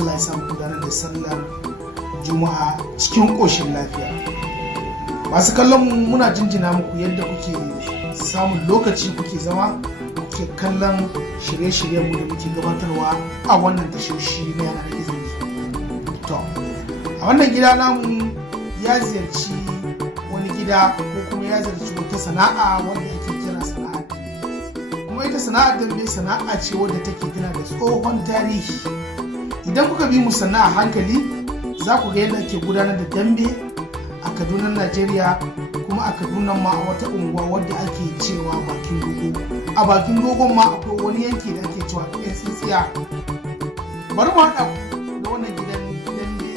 Allah ya samu gudanar da sallar juma'a cikin ƙoshin lafiya. Masu kallon mu muna jinjina muku yadda kuke samun lokaci kuke zama kuke kallon shirye-shiryen mu da muke gabatarwa a wannan tashoshi na yanar gizo. To a wannan gida namu ya ziyarci wani gida ko kuma ya ziyarci wata sana'a wanda ake kira sana'ar dambe, kuma ita sana'ar dambe sana'a ce wadda take tana da tsohon tarihi. Idan kuka bi mu sannan a hankali za ku ga yadda ake gudanar da dambe a Kaduna, Najeriya, kuma a Kaduna ma a wata unguwa wadda ake cewa bakin dogo. A bakin dogon ma akwai wani yanki da ake cewa ɗan tsintsiya. Bari mu haɗa da wannan gidan dambe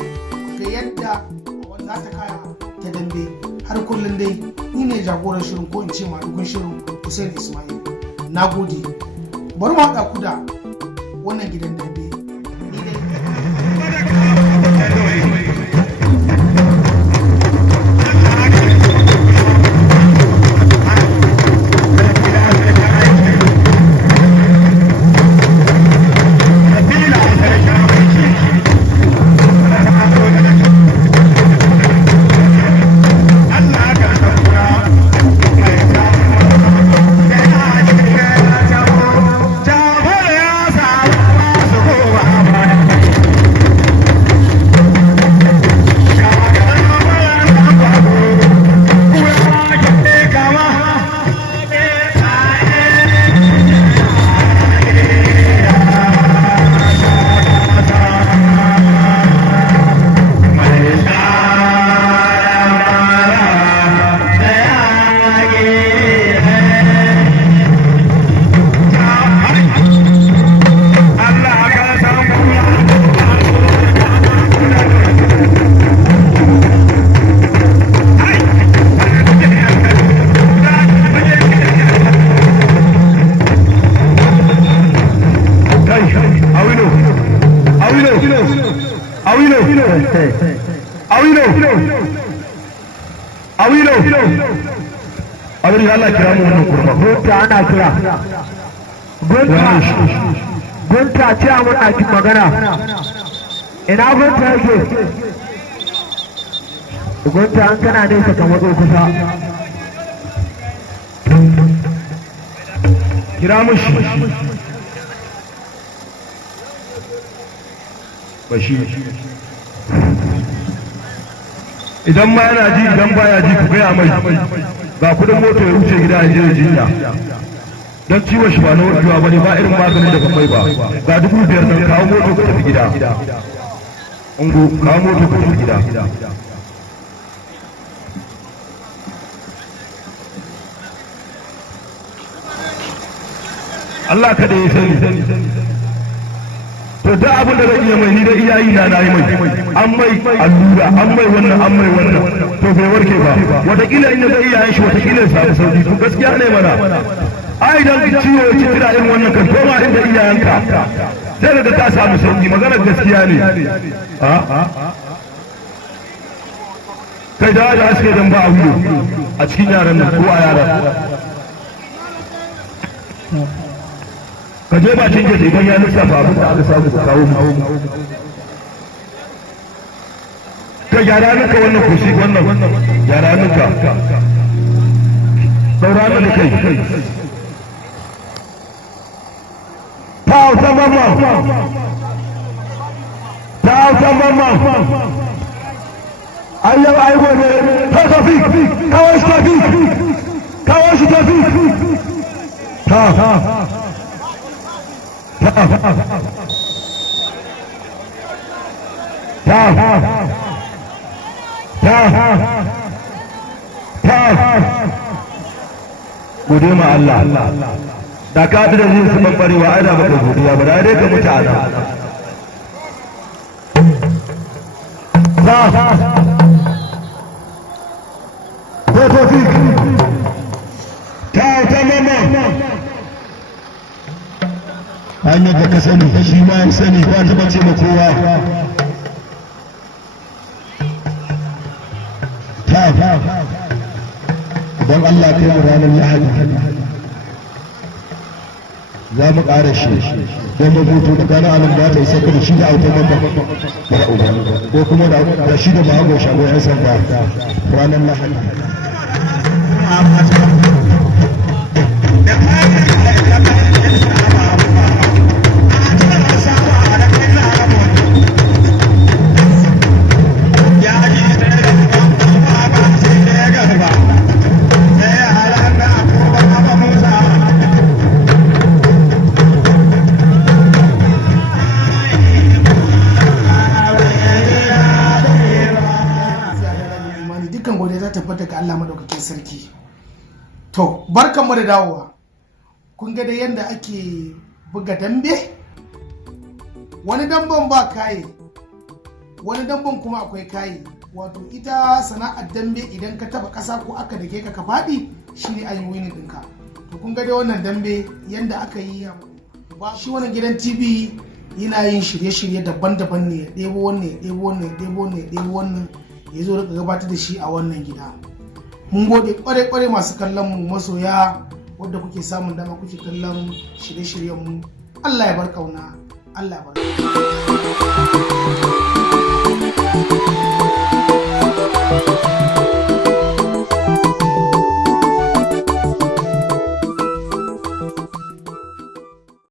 ga yadda za ta kaya ta dambe. Har kullum dai ni ne jagoran shirin ko in ce madugun shirin Hussein Ismail. Na gode. Bari mu haɗa ku da wannan gidan dambe. abin da Allah kira mu wannan kurma gunta ana kira gunta ce a mun ɗakin magana ina gunta yake gunta an kana nesa ka matso kusa kira mushi bashi idan ma yana ji idan baya ji ku gaya mai ba kudin mota ya wuce gida a je jinya don ciwon shi ba na warkewa bane ba irin maganin da ban mai ba ga 5,000 nan kawo moto ka tafi gida ungo kawo moto ka tafi gida Allah kada ya sani to da abin da zai iya mai ni da iyayi na yi mai an mai allura an mai wannan to bai warke ba wataƙila inda zai iyayen shi wataƙila ya samu sauki to gaskiya ne mana ai idan ciwo ya ci kira irin wannan kan koma inda iyayenka sai daga ka samu sauki maganar gaskiya ne kai da aske dan ba a wuyo a cikin yaran nan ko a yaran ka je ba cin gate idan ya lissafa abin da aka samu ka kawo mu ka gyara nuka wannan kushi wannan gyara nuka saura da kai ta auta mamma ayyau ai gobe ta tafi kawai shi tafi gode ma Allah da ka da zai su babbarewa ai da baka godiya ba da dai ka mutu ana hanyar da ka sani shi ma ya sani ba ta bace ma kowa don Allah ta yi ranar lahadi za mu ƙara shi don mabutu da kana alam da ta isa kada shi da auto maka bara uba ko kuma da shi da mahago shago yan sanda ranar lahadi tabbata ga Allah madaukakin sarki. To barkanmu da dawowa. Kun ga da yanda ake buga dambe? Wani damben ba kaye, wani damben kuma akwai kaye. Wato ita sana'ar dambe idan ka taba ƙasa ko aka dake ka faɗi shine ayi wini ɗinka. To kun ga da wannan dambe yanda aka yi shi wannan gidan TV yana yin shirye-shirye daban-daban ne, ya ɗebo wannan ya ɗebo wannan ya ɗebo wannan ya ɗebo wannan ya zo daga gabatar da shi a wannan gida. Mun gode kware-kware masu kallon mu masoya wadda kuke samun dama kuke kallon shirye-shiryen mu. Allah ya bar kauna, Allah ya bar